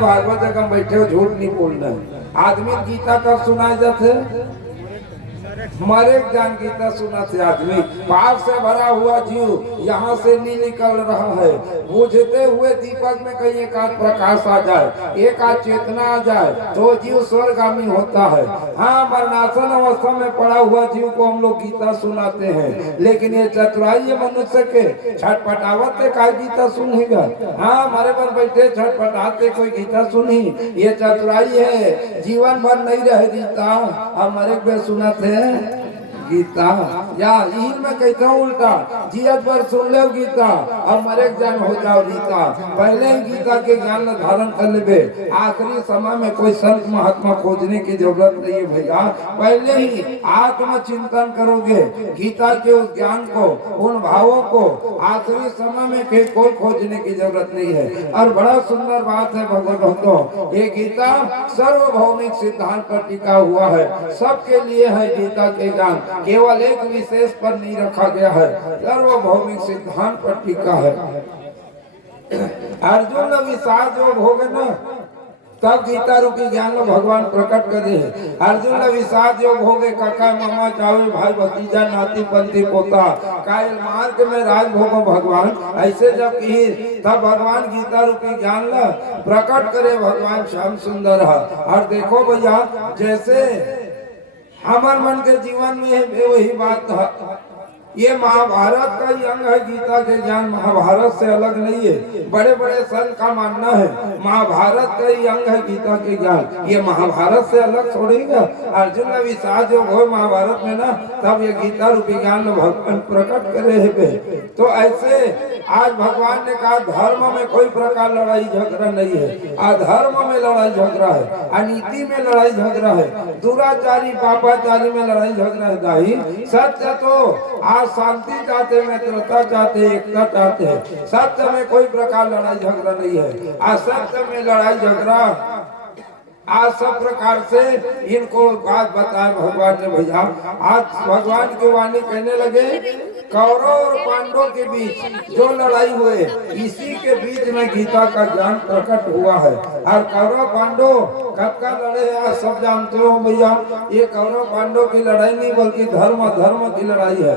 भागवत का बैठे हो, झूठ नहीं बोलना। आदमी गीता कब सुनाए जाते? हमारे ज्ञान गीता सुना से आदमी पाप से भरा हुआ जीव यहाँ से नहीं निकल रहा है। बुझते हुए दीपक में कहीं एक आध प्रकाश आ जाए, एक आध चेतना आ जाए तो जीव स्वर्गामी होता है। हाँ, मरणासन अवस्था में पड़ा हुआ जीव को हम लोग गीता सुनाते हैं, लेकिन ये चतुराई मनुष्य के छटपटावत से का गीता सुनेगा? हाँ, हमारे पर बैठे छटपटाते कोई गीता सुनी? ये चतुराई है, जीवन भर नहीं रहे गीता। हमारे पे सुनाते हैं गीता या इन में कहता हूँ उल्टा, जियत पर सुन ले गीता और मरे ज्ञान हो जाओ रीता। पहले ही गीता के ज्ञान धारण कर ले, आखिरी समय में कोई संत महात्मा खोजने की जरूरत नहीं है भैया। पहले ही आत्म चिंतन करोगे गीता के उस ज्ञान को, उन भावों को, आखिरी समय में कोई खोजने की जरूरत नहीं है। और बड़ा सुंदर बात है भगवत, ये गीता सर्वभौमिक सिद्धांत पर टिका हुआ है, सबके लिए है। गीता के ज्ञान केवल एक विशेष पर नहीं रखा गया है, सर्वभौमिक सिद्धांत पर टिका है। अर्जुन विषाद योग हो गए ना, तब गीता रूपी ज्ञान में भगवान प्रकट करे। अर्जुन विषाद योग हो गए, काका मामा चावे भाई भतीजा नाती पंथी पोता कायल मार्ग में राज भोगो भगवान। ऐसे जब की तब भगवान गीता रूपी ज्ञान ला प्रकट करे भगवान श्याम सुंदर। और देखो भैया, जैसे हमार मन के जीवन में है वही बात है। ये महाभारत का ही अंग है गीता के ज्ञान, महाभारत से अलग नहीं है। बड़े बड़े संत का मानना है महाभारत का ही अंग है गीता के ज्ञान, ये महाभारत से अलग छोड़ेगा। अर्जुन विषाद जो हो महाभारत में ना, तब ये गीता रूपी ज्ञान भगवान प्रकट करे है। तो ऐसे आज भगवान ने कहा धर्म में कोई प्रकार लड़ाई झगड़ा नहीं है, अधर्म में लड़ाई झगड़ा है, अनीति में लड़ाई झगड़ा है, दुराचारी पापाचारी में लड़ाई झगड़ा है। दाही सत्य तो आज शांति चाहते, मित्रता चाहते, एकता चाहते हैं। सत्य में कोई प्रकार लड़ाई झगड़ा नहीं है, असत्य में लड़ाई झगड़ा। आज सब प्रकार से इनको बात बताए भगवान ने भैया। आज भगवान की वाणी कहने लगे कौरव और पांडवों के बीच जो लड़ाई हुए, इसी के बीच में गीता का ज्ञान प्रकट हुआ है। और कौरव पांडव कब का लड़े आज सब जानते हो भैया। ये कौरव पांडव की लड़ाई नहीं बल्कि धर्म धर्म की लड़ाई है।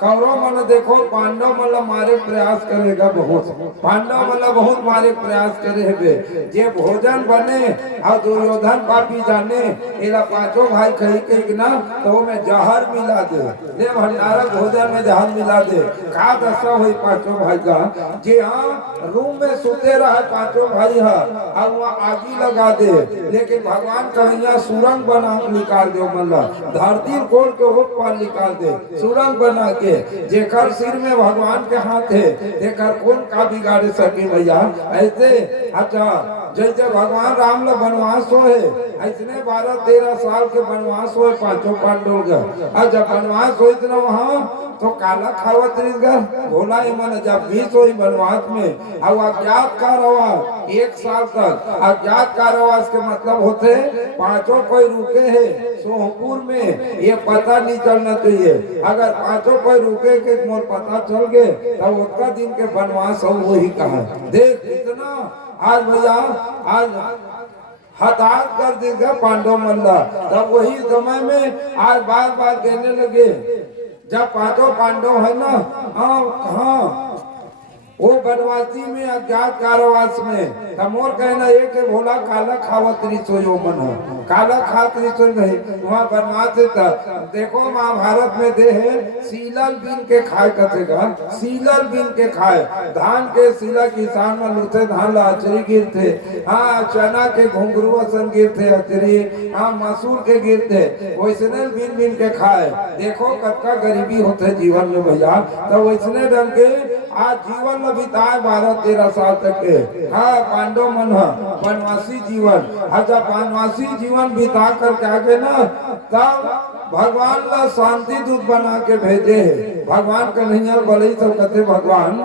कौरव मन देखो, पांडव मतलब मारे प्रयास करेगा बहुत, पांडव मतलब बहुत मारे प्रयास करे है। जे भोजन बने और दुर्योधन पापी जाने, एला पांचों भाई कही कही ना तो में जहर मिला दे भंडारा भोजन में जहर मिला दे। का दशा हुई पांचों भाई का, जे हाँ रूम में सोते रहे पांचों भाई है और वहाँ आगी लगा दे। लेकिन भगवान कहिया सुरंग बना निकाल दे, मतलब धरती कोड़ के होठ पार निकाल दे, सुरंग बना के। जेकर सिर में भगवान के हाथ है, जेकर कौन का बिगाड़ सके भैया। ऐसे अच्छा जैसे भगवान राम ला वनवास हो है, ऐसने 12-13 साल के वनवास हो पांचों पांडव का। और जब वनवास हो इतना वहाँ तो काला खावत भोला मन जब 20 हो वनवास में और अज्ञात कारावास 1 साल तक। अज्ञात कारावास के मतलब होते पांचों कोई रुके है सोहपुर में, ये पता नहीं चलना चाहिए। अगर पांचों कोई रुके के मोर पता चल गए तब उतना दिन के वनवास हो वही कहा। देख इतना आज भैया आज हताश कर देगा पांडव मल्ला। तब वही समय में आज बार बार कहने लगे जब पांचों पांडव है ना, हाँ वो वनवासी में अज्ञात कारावास में तमोर कहना एक भोला काला खावत रिसोयो मन है, काला खात रिसोई नहीं वहाँ वनवास था। देखो महाभारत में दे है सीलल बीन के खाए कथेगा, सीलल बीन के खाए। धान के सीला किसान में लुथे धान ला अचरी गिरते, हाँ चना के घुंघरू असन गिरते अचरी, हाँ मसूर के गिरते, वैसने बीन बीन के खाए। देखो कतका गरीबी होते जीवन में भैया। तो वैसने ढंग के आज जीवन बिताए 12-13 साल तक के। हाँ पांडव मन वनवासी जीवन, अच्छा वनवासी जीवन बिता करके आगे ना तब भगवान ला शांति दूत बना के भेजे है। भगवान कन्हैया बोले तो कहते भगवान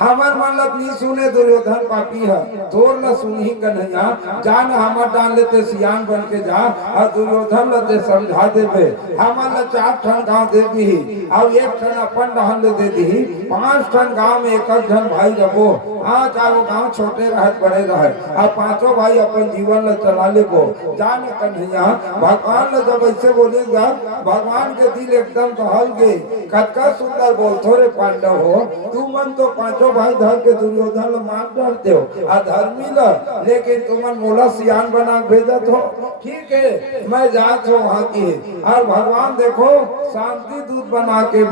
हमर मतलब नहीं सुने दुर्योधन पापी है तोर न सुनही कन्हैया जान हमर डाल लेते सियान बन के जा और दुर्योधन लते समझा देबे हमर ल 4 ठन गांव दे दी और 1 ठन अपन डाल ले दे दी 5 ठन गांव में एक जन भाई रहो हाँ चारों गांव छोटे रहत बड़े रहे और 5 भाई अपन जीवन ल चला लेबो जान कन्हैया भगवान ल जब ऐसे बोलेगा भगवान के दिल एकदम दहल गए कतका सुंदर बोलथो रे पांडव हो तू मन तो 5 भाई धर के दुर्योधन ल मार डरते हो अधर्मी ल लेकिन तुमन मोला सियान बना भेजत हो ठीक है मैं जात हूँ वहाँ की और भगवान देखो शांति दूत बना के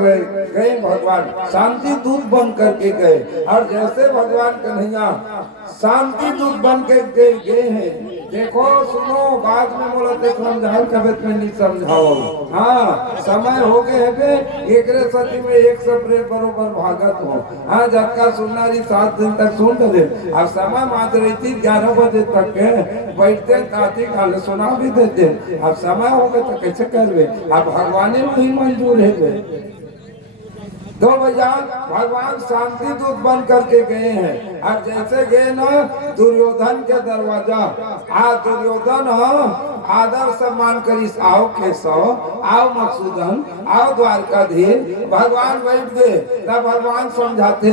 गए भगवान शांति दूत बन करके गए और जैसे भगवान कन्हैया शांति दूत बन के गए हैं देखो सुनो बाद में बोला थे समझाओ कबत में नहीं समझाओ हाँ समय हो गए है एकरे सती में 100 अप्रैल बरोबर भागत हो हाँ झटका सुननारी 7 दिन तक सुन दे अब समय मात्र रहती 11 बजे तक के बैठते काती खाले सुना भी देते अब समय हो गए तो कैसे करवे अब भगवान ही मंजूर है दो भगवान शांति दूत बन करके गए हैं और जैसे गए ना दुर्योधन के दरवाजा दुर्योधन आदर सम्मान करीस आओ केशव आओ मकसूदन आओ द्वारकाधीश भगवान बैठ गए तब भगवान समझाते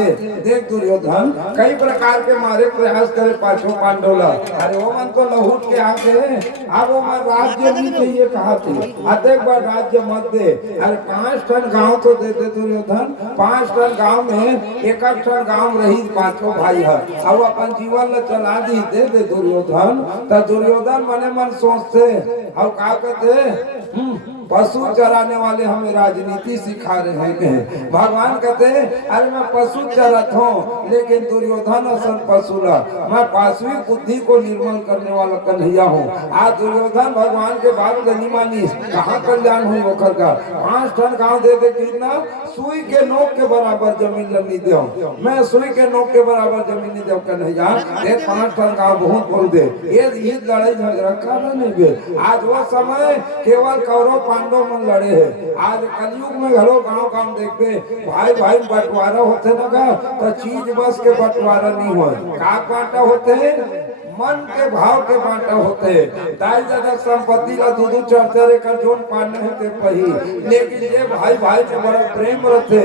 देख दुर्योधन कई प्रकार के मारे प्रयास करे 5 पांडव अरे वो मन तो लहूट के आके अब वो मन राज्य भी चाहिए कहा थी देख बार राज्य मत दे अरे 5 ठन गांव तो देते दुर्योधन 5 ठन गांव में 1 ठन गांव रही 5 भाई है अब अपन जीवन ल चला दी दे दुर्योधन तो दुर्योधन मने मन सोचते अब क्या कहते पशु चराने वाले हमें राजनीति सिखा रहे हैं भगवान कहते अरे मैं पशु चरत हूँ लेकिन दुर्योधन असल पशु ला मैं पाशवी बुद्धि को निर्मल करने वाला कन्हैया हूँ आज दुर्योधन भगवान के बात नहीं मानी कहाँ कल्याण हुई होकर का 5 ठन गांव दे दे कितना सुई के नोक के बराबर जमीन लगी दे मैं सुई के नोक के बराबर जमीन दे कन्हैया 5 ठन गांव बहुत बोल दे ये लड़ाई झगड़ा का नहीं आज वो समय केवल कौरव पांडव मन लड़े हैं आज कलयुग में घरों गांव गांव देखते भाई भाई बंटवारा होते ना तो चीज बस के बंटवारा नहीं हो का बांटा होते मन के भाव के बांटा होते दाई दादा संपत्ति ला दूध चढ़ते कर जोन पाने होते पही लेकिन ये भाई भाई में बड़ा प्रेम रहते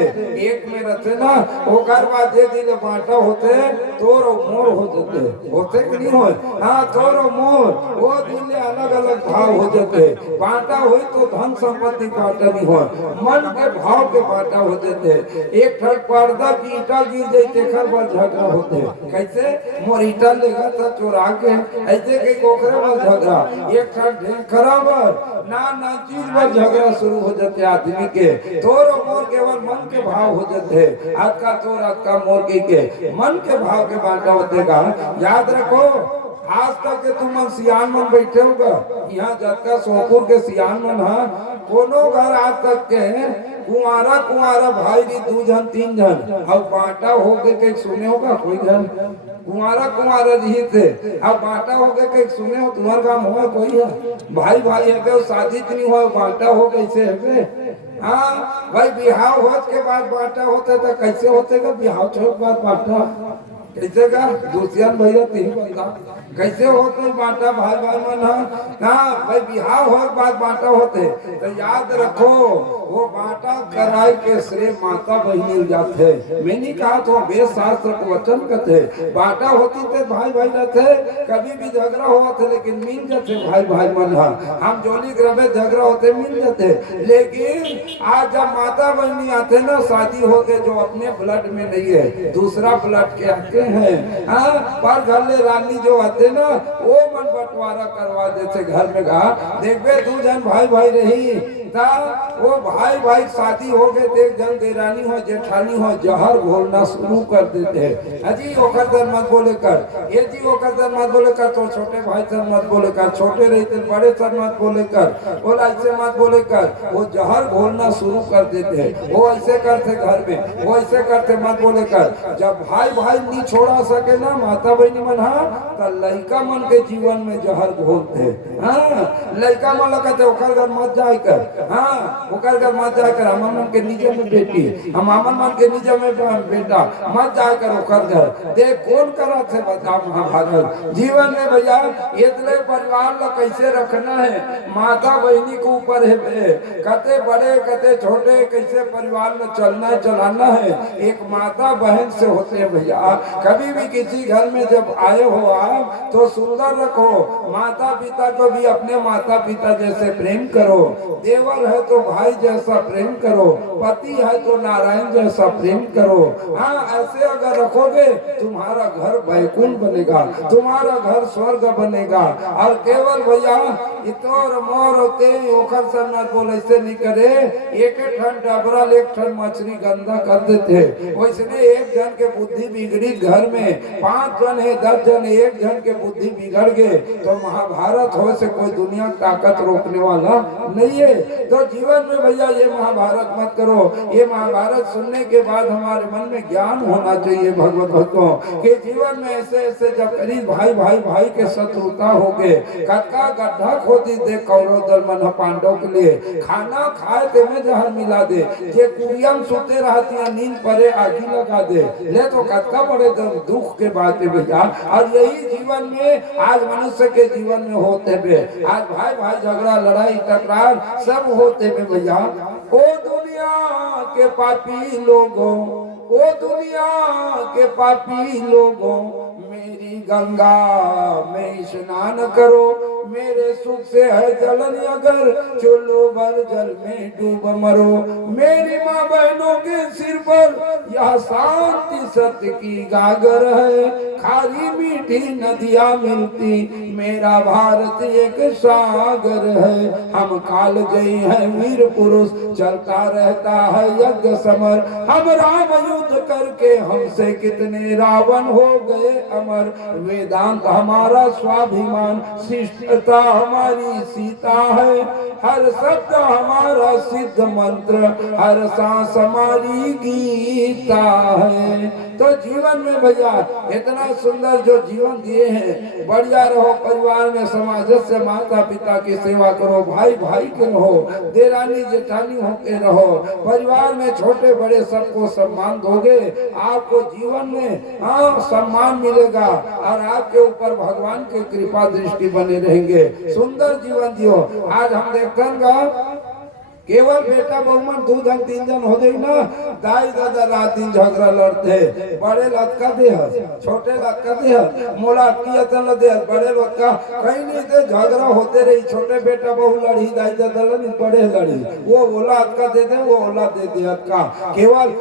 एक में रहते ना ओकर बाद जे दिल बांटा होते तोर मोर हो जाते होते कि नहीं हो हाँ तोर मोर वो दिल अलग अलग भाव हो जाते बांटा हुई तो धन संपत्ति बांटा नहीं हो मन के भाव के बांटा हो जाते एक ठक पर्दा की ईटा गिर जाते खर पर झगड़ा होते कैसे मोर ईटा लेगा तो चोरा के ऐसे के कोकरे पर झगड़ा एक ठक खराबर ना चीज पर झगड़ा शुरू हो जाते आदमी के तोर मोर केवल मन के भाव हो जाते आज का तोर आज का मोर के मन के भाव के बांटा होते का याद रखो आज तक के तुम सियान मन बैठे होगा यहाँ जतका सोपुर के सियान मन है कोनो घर आज तक के कुआरा भाई भी 2 जन 3 जन अब बांटा हो गए के सुने होगा कोई जन कुआरा जी थे अब बांटा हो गए के सुने हो तुम्हारे काम हुआ कोई है भाई भाई है शादी नहीं हुआ बांटा हो कैसे है हाँ भाई बिहाव हो के बाद बांटा होते तो कैसे होते का बिहाव छोड़ बाद बांटा कैसे का दुष्यंत भैया 3 बंदा कैसे होते बांटा भाई भाई मन ना भाई बिहाव हो बाद बांटा होते तो याद रखो वो बांटा कराई के श्रेय माता बहनी जाते मैंने कहा तो वेद शास्त्र को वचन कहते बांटा होती थे भाई भाई रहते कभी भी झगड़ा हुआ थे लेकिन मिल जाते भाई भाई मन हम जोली ग्रह झगड़ा होते मिल जाते लेकिन आज जब माता बहनी आते ना शादी होते जो अपने ब्लड में नहीं है दूसरा ब्लड के आते हैं पर घर ले रानी जो आते ना वो मन बंटवारा करवा देते घर में कहा देखबे 2 जन भाई भाई रही वो भाई भाई शादी हो गए थे जन देरानी हो जेठानी हो जहर घोलना शुरू कर देते हैं अजी ओकर दर मत बोले कर ये जी ओकर दर मत बोले कर तो छोटे भाई सर मत बोले कर छोटे रहते बड़े सर मत बोले कर बोला ऐसे मत बोले कर वो जहर घोलना शुरू कर देते हैं वो ऐसे करते घर में वो ऐसे करते मत बोले कर जब भाई भाई नहीं छोड़ा सके ना माता बहनी मन तो लड़का मन के जीवन में जहर घोलते हाँ लड़का मन लगते ओकर घर मत जाए कर हाँ ओकर घर मत जाकर हमन मन के नीचे में बेटी हम हमन मन के नीचे में बेटा मत जाकर ओकर घर देख कौन करत है बता महाभारत जीवन में भैया इतने परिवार ला कैसे रखना है माता बहनी के ऊपर है कते बड़े कते छोटे कैसे परिवार में चलना चलाना है एक माता बहन से होते हैं भैया। कभी भी किसी घर में जब आए हो आप तो सुंदर रखो माता पिता को भी अपने माता पिता जैसे प्रेम करो देवर है तो भाई जैसा प्रेम करो पति है तो नारायण जैसा प्रेम करो। हाँ ऐसे अगर रखोगे तुम्हारा घर वैकुंठ बनेगा तुम्हारा घर स्वर्ग बनेगा। और केवल भैया इतोर मोर होते ओखर सब मत बोल ऐसे नहीं करे एक ठन डबरल एक ठन मछली गंदा कर देते वैसे एक जन के बुद्धि बिगड़ी घर में 5 जन है 10 जन है एक जन के बुद्धि बिगड़ गए तो महाभारत हो से कोई दुनिया ताकत रोकने वाला नहीं है। तो जीवन में भैया ये महाभारत मत करो। ये महाभारत सुनने के बाद हमारे मन में ज्ञान होना चाहिए भगवत भक्तों के जीवन में ऐसे ऐसे जब करीब भाई भाई भाई के शत्रुता हो गए कटका गड्ढा खोदी दे कौरव दल मन पांडव के लिए खाना खाए ते में जहर मिला दे जे कुरियम सोते रहती है नींद परे आगी लगा दे ले तो कटका बड़े दुख के बात है भैया। और यही जीवन में आज मनुष्य के जीवन में होते हुए आज भाई भाई झगड़ा लड़ाई टकरार सब होते हुए भैया। ओ दुनिया के पापी लोगों ओ दुनिया के पापी लोगों मेरी गंगा में स्नान करो मेरे सुख से है जलन अगर चलो भर जल में डूब मरो मेरी माँ बहनों के सिर पर यह शांति सत्य की गागर है खारी मीठी नदियाँ मिलती मेरा भारत एक सागर है। हम काल जयी है वीर पुरुष चलता रहता है यज्ञ समर हम राम युद्ध करके हमसे कितने रावण हो गए अमर वेदांत हमारा स्वाभिमान शिष्टता हमारी सीता है हर शब्द हमारा सिद्ध मंत्र हर सांस हमारी गीता है। तो जीवन में भैया इतना सुंदर जो जीवन दिए हैं बढ़िया रहो परिवार में समाज से माता पिता की सेवा करो भाई भाई के रहो देरानी जेठानी होके रहो परिवार में छोटे बड़े सबको सम्मान दोगे आपको जीवन में सम्मान मिलेगा और आपके ऊपर भगवान की कृपा दृष्टि बने रहेंगे सुंदर जीवन दियो। आज हम देखते केवल बेटा बहुमन 2 जन 3 जन हो गई ना दाई दादा रात दिन झगड़ा लड़ते बड़े लटका दे छोटे लटका दे मोला अटकी अतन दे बड़े लटका कहीं नहीं दे झगड़ा होते रही छोटे बेटा बहु लड़ी दाई दादा लड़ी बड़े लड़ी वो ओला अटका दे वो ओला दे अटका केवल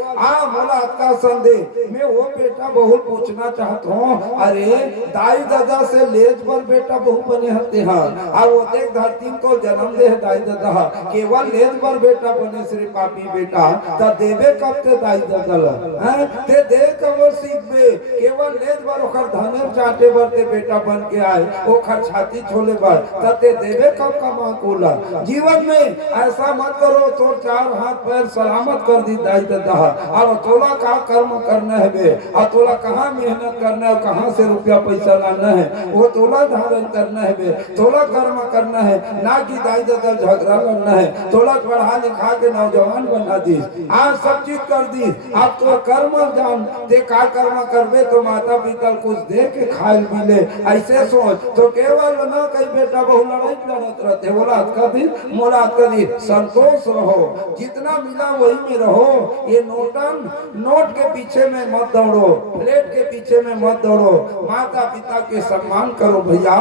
मोला अटका सन दे मैं वो बेटा बहु पूछना चाहता हूँ अरे दाई दादा से लेज पर बेटा बहु बने हते हैं और वो देख धरती को जन्म दे दाई दादा केवल लेज पर बेटा बने श्री पापी बेटा ता देवे कब ते दाई ददल हैं ते दे कब सीखबे केवल लेज पर ओकर धने चाटे बरते बेटा बन के आए ओकर छाती छोले बर ता ते देवे कब का माकूला। जीवन में ऐसा मत करो तो 4 हाथ पैर सलामत कर दी दाई ददा और तोला का कर्म करना है बे और तोला कहां मेहनत करना है कहां से रुपया पैसा लाना है वो तोला धारण करना है बे तोला कर्म करना है ना कि दाई ददल झगड़ा करना है तोला पढ़ा लिखा के नौजवान बना दी आज सब चीज कर दी आप तो कर्म जान दे का कर्म करबे तो माता पिता कुछ दे के खाए मिले ऐसे सोच तो केवल ना कई बेटा बहु लड़ाई लड़त रहते बोला का दिन मोला का दिन संतोष रहो जितना मिला वही में रहो ये नोट के पीछे में मत दौड़ो प्लेट के पीछे में मत दौड़ो माता पिता के सम्मान करो भैया।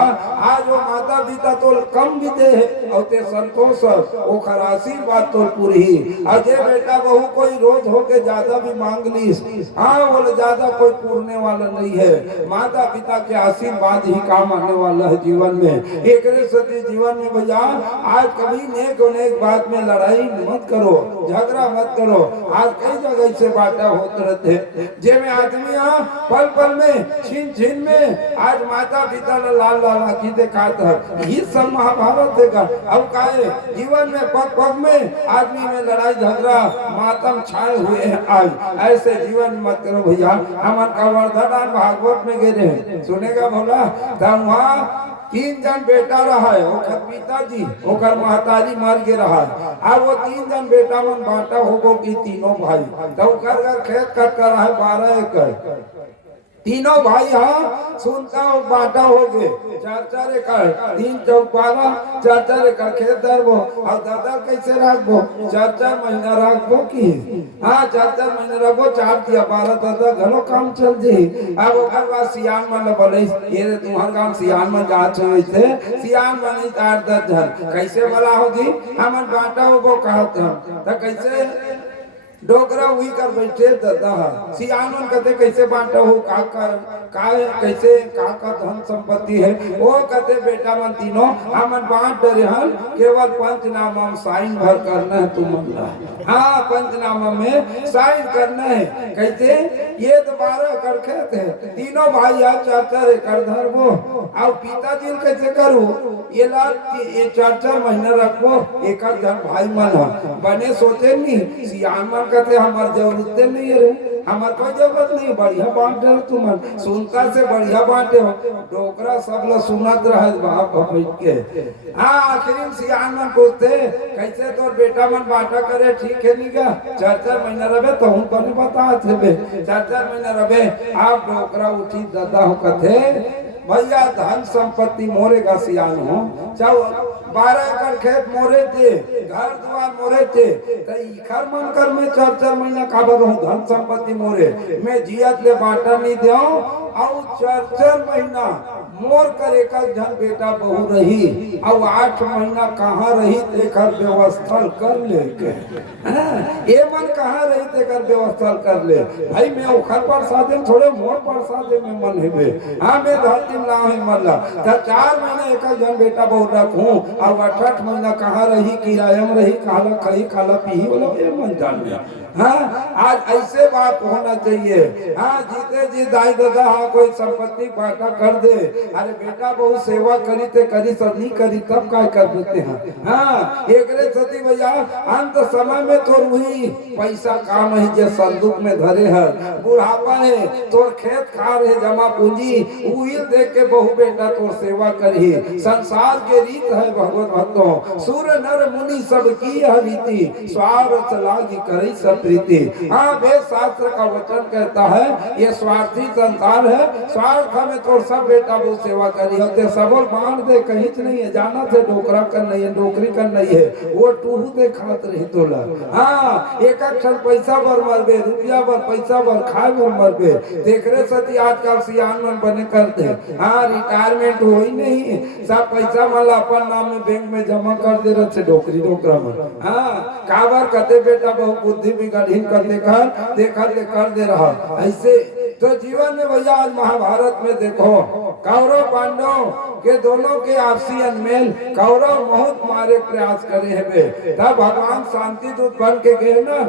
आज वो माता पिता तो कम भी दे और ते संतोष वो खरासी बात तो पूरी अजय बेटा बहु कोई रोज होके ज्यादा भी मांग ली बोले ज्यादा कोई पूरने वाला नहीं है माता पिता के आशीर्वाद ही काम आने वाला है जीवन में एक सती जीवन में भैया आज कभी नेक बात में लड़ाई मत करो झगड़ा मत करो। आज कई जगह से बातें होते रहते जे में आदमी पल पल में छीन में आज माता पिता ने लाल लाल की दिखाता है ये सब महाभारत देगा अब का जीवन में पग पग में आदमी में लड़ाई झगड़ा मातम छाए हुए हैं आज। ऐसे जीवन मत करो भैया। हमन का वर्धमान भागवत में गिरे सुनेगा बोला तब वहाँ 3 जन बेटा रहा है, ओकर पिताजी ओकर महतारी मर गे रहा है। अब वो 3 जन बेटा मन बांटा होगो की तीनों भाई तो ओकर घर खेत कट कर है 12 एकड़। तीनों भाई हाँ सुनता हो बांटा हो गए 4-4 एकड़ 3 चौक 12 4-4 एकड़ खेत दरबो और दादा कैसे रखबो 4-4 महीना रखबो की हाँ 4-4 महीना रखबो 4 दिया 12 दादा घनो काम चल जी। अब ओकर बाद सियान मन बोले ये तुम्हार गांव सियान मन जात हो से सियान मन 8-10 जन कैसे बोला होगी हमन बांटा होबो कहत हम त कैसे डोकरा हुई कर बैठे दादा सियान मन कहते कैसे बांटा हो का कैसे का धन संपत्ति है वो कहते बेटा मन तीनों हमन बांट डरे हन केवल पंचनामा में साइन भर करना है तुम हाँ पंचनामा में साइन करना है। कैसे ये 12 एकड़ खेत है तीनों भाई आप 4-4 एकड़ धरबो और पिताजी कैसे करू ये लाख ये 4-4 महीने रखबो एक जन भाई मन बने सोचे नहीं सियान मन कहते हमार जरूरत नहीं है रे हमार कोई जरूरत नहीं बढ़िया बांट रहे तुम सुनता से बढ़िया बांटे हो डोकरा सब लोग सुनत रहे बाप बैठ के। हाँ आखिर सियान मन पूछते कैसे तोर बेटा मन बांटा करे ठीक है नहीं का 4-4 महीना रहे तो हम कने बता थे 4-4 महीना रहे आप डोकरा उठी दादा हो कथे भैया धन संपत्ति मोरे का सियान हो चाहे 12 एकड़ खेत मोरे थे घर द्वार मोरे थे इखर मन कर में 4-4 महीना काबर रहूं धन संपत्ति मोरे मैं जियत ले बांटा नहीं दे और 4-4 महीना मोर कर एक जन बेटा बहू रही और 8 महीना कहाँ रही तेकर व्यवस्था कर ले के ये मन कहाँ रही तेकर व्यवस्था कर ले भाई मैं ओखर पर साधे थोड़े मोर पर साधे में मन है हाँ मैं धरती में लाऊं मल्ला 4 महीने एक जन बेटा बहू रखूं और 8 महीना कहाँ रही किराया में रही खाला खाई खाला पी बोलो ये मन जान लिया। हाँ आज ऐसे बात होना चाहिए। हाँ जीते जी दाई दादा हाँ कोई संपत्ति बांटा कर दे अरे बेटा बहुत सेवा करी ते करी सब नहीं करी तब काय कर देते हैं। हाँ एक रे सती भैया अंत समय में तो वही पैसा काम है जो संदूक में धरे है बुढ़ापा है तोर खेत खा रहे जमा पूंजी उही देख के बहु बेटा तोर सेवा करी संसार के रीत है भगवत भक्तों सूर नर मुनि सब की यह रीति स्वार्थ लागी करी सब प्रीति। हाँ वेद शास्त्र का वचन कहता है ये स्वार्थी संसार है स्वार्थ में तो सब बेटा वो सेवा करी होते सबल बांध दे कहीं नहीं है जाना थे डोकरा कर नहीं है डोकरी कर नहीं है वो टूहू दे खात रही तोला। हाँ एक क्षण पैसा भर मरबे रुपया भर पैसा भर खाए भर मरबे देख रहे सती आजकल सियान मन बने करते हाँ रिटायरमेंट हो ही नहीं सब पैसा माला अपन नाम में बैंक में जमा कर दे रहे डोकरी डोकरा में। हाँ काबर कहते बेटा बहुत बुद्धि बिगड़हीन कर देखा कर दे रहा ऐसे तो जीवन में भैया आज महाभारत में देखो कौरव पांडव के दोनों के आपसी अनमेल कौरव बहुत मारे प्रयास करे है तब भगवान शांति दूत बन के गए ना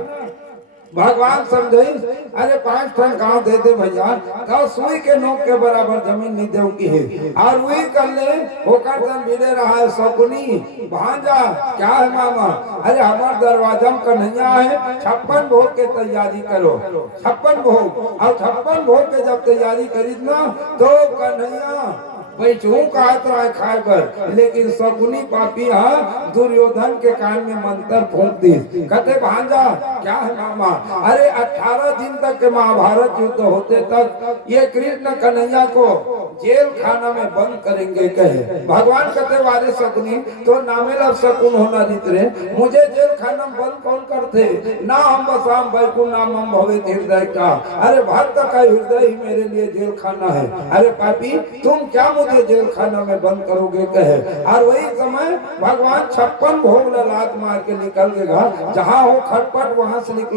भगवान समझाई अरे 5 टन गांव दे दे भैया तो सुई के नोक के बराबर जमीन नहीं देव की है और वही कर ले होकर तन भिड़े रहा है शकुनी भांजा क्या है मामा अरे हमारे दरवाजा में कन्हैया है 56 भोग के तैयारी करो 56 भोग और 56 भोग के जब तैयारी करी ना तो कन्हैया बैठू का खाए पर लेकिन शकुनी पापी हाँ दुर्योधन के कान में मंत्र फूंक दी कहते भांजा क्या है मामा अरे 18 दिन तक के महाभारत युद्ध होते तक ये कृष्ण कन्हैया को जेल खाना में बंद करेंगे कहे भगवान कहते वारे शकुनी तो नामेला शकुन होना रीत रे मुझे जेल खाना में बंद कौन करते ना हम बसाम बैकुंठ नाम हम भवे हृदय का अरे भक्त का हृदय ही मेरे लिए जेल खाना है अरे पापी तुम क्या मुझे जेल खाना में बंद करोगे कहे और वही समय भगवान 56 भोग लात मार के निकल गएगा जहाँ हो खटपट वहां से निकल